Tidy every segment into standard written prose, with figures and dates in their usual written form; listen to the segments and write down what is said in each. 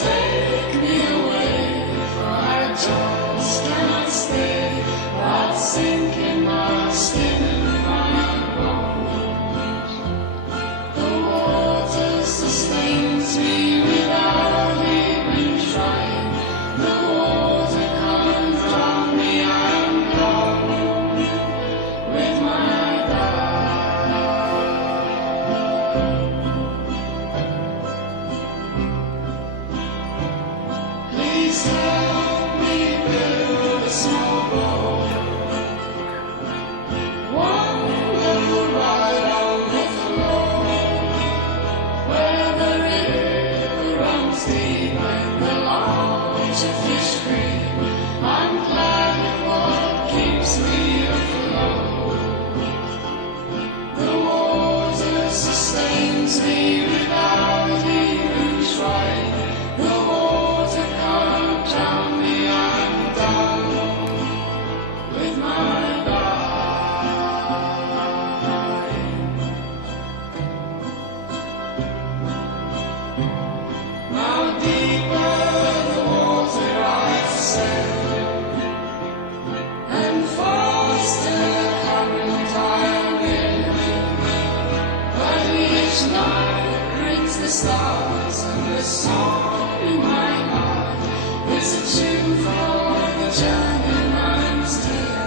take me away, for I just cannot stay while sinking my skin in my bones. The water sustains me without even trying. The water can't drown me. I'm gone with my God. Please help me build a small boat, one that will ride on the flow, where the river runs deep and the larger fish free. I'm glad of what keeps me afloat. The water sustains me without even trying. The water can't drown me. I'm done with my God. Now deeper the water I sail, and faster the current I'll in. But each night brings the stars, and the song in my heart is a tune for the journeyman's tale.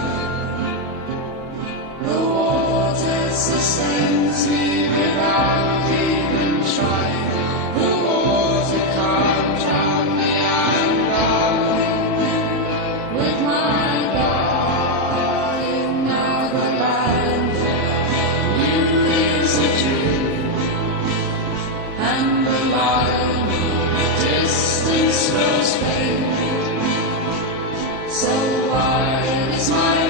The water sustains me without even trying. The water can't drown me. I'm gone with my God. Now the land for you is a dream, and the line in the distance grows faint. So wide is my